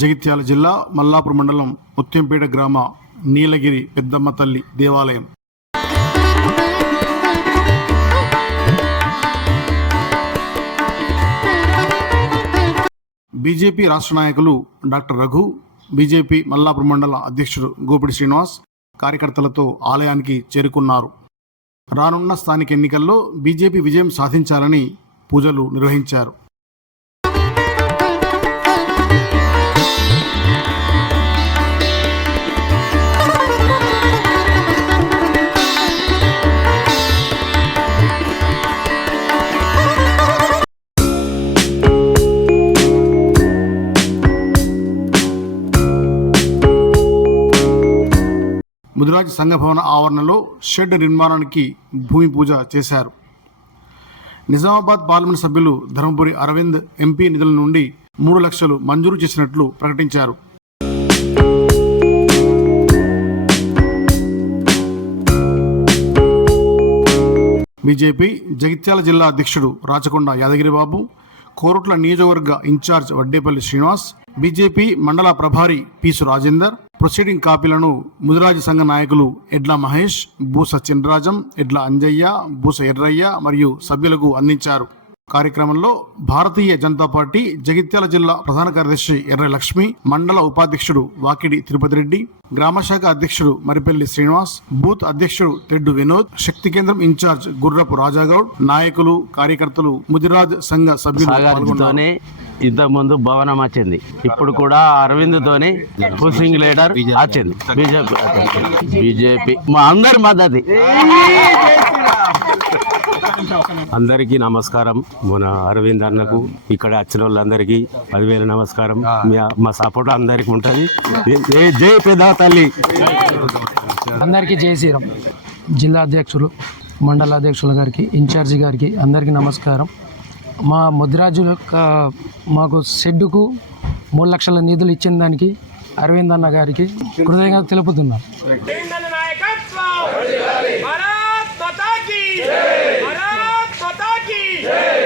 జగిత్యాల జిల్లా మల్లాపూర్ మండలం ముత్యంపేట గ్రామ నీలగిరి పెద్దమ్మ తల్లి దేవాలయం. బీజేపీ రాష్ట్ర నాయకులు డాక్టర్ రఘు, బీజేపీ మల్లాపూర్ మండల అధ్యక్షుడు గోపిడి శ్రీనివాస్ కార్యకర్తలతో ఆలయానికి చేరుకున్నారు. రానున్న స్థానిక ఎన్నికల్లో బీజేపీ విజయం సాధించాలని పూజలు నిర్వహించారు. ముదిరాజ్ సంఘ భవన ఆవరణలో షెడ్ నిర్మాణానికి భూమి పూజ చేశారు. నిజామాబాద్ పార్లమెంట్ సభ్యులు ధర్మపురి అరవింద్ ఎంపీ నిధుల నుండి 3 లక్షలు మంజూరు చేసినట్లు ప్రకటించారు. బీజేపీ జగిత్యాల జిల్లా అధ్యక్షుడు రాచకొండ యాదగిరిబాబు, కోరుట్ల నియోజకవర్గ ఇన్ఛార్జ్ వడ్డేపల్లి శ్రీనివాస్, బీజేపీ మండల ప్రభారి పీసు రాజేందర్ ప్రొసీడింగ్ కాపీలను ముదిరాజు సంఘ నాయకులు ఎడ్ల మహేష్, బూస చినరాజం, ఎడ్ల అంజయ్య, బూస ఎర్రయ్య మరియు సభ్యులకు అందించారు. కార్యక్రమంలో భారతీయ జనతా పార్టీ జగిత్యాల జిల్లా ప్రధాన కార్యదర్శి ఎర్ర లక్ష్మి, మండల ఉపాధ్యక్షుడు వాకిడి తిరుపతి రెడ్డి, గ్రామశాఖ అధ్యక్షుడు మరిపల్లి శ్రీనివాస్, బూత్ అధ్యక్షుడు తెడ్డు వినోద్, శక్తి కేంద్రం ఇన్ఛార్జ్ గుర్రపు రాజాగౌడ్, నాయకులు, కార్యకర్తలు, ముదిరాజ్ సంఘ సభ్యులు పాల్గొన్నారు. ఇంతకుముందు భవనం వచ్చింది, ఇప్పుడు కూడా అరవింద్ తోని పుషింగ్ లీడర్ వచ్చింది. బీజేపీ మా అందరి మద్దతు. అందరికీ నమస్కారం. మన అరవింద్ అన్నకు ఇక్కడ వచ్చిన వాళ్ళందరికీ 10,000 నమస్కారం. మా సపోర్ట్ అందరికి ఉంటుంది. జై పెద్ద తల్లి. అందరికీ జై శ్రీరామ్. జిల్లా అధ్యక్షులు, మండల అధ్యక్షుల గారికి, ఇన్ఛార్జి గారికి అందరికీ నమస్కారం. మా ముదిరాజుల మాకు షెడ్డుకు 3 లక్షల నిధులు ఇచ్చిన దానికి అరవింద్ అన్న గారికి కృతజ్ఞతలు తెలుపుతున్నాను. भारत माता की जय, भारत माता की जय।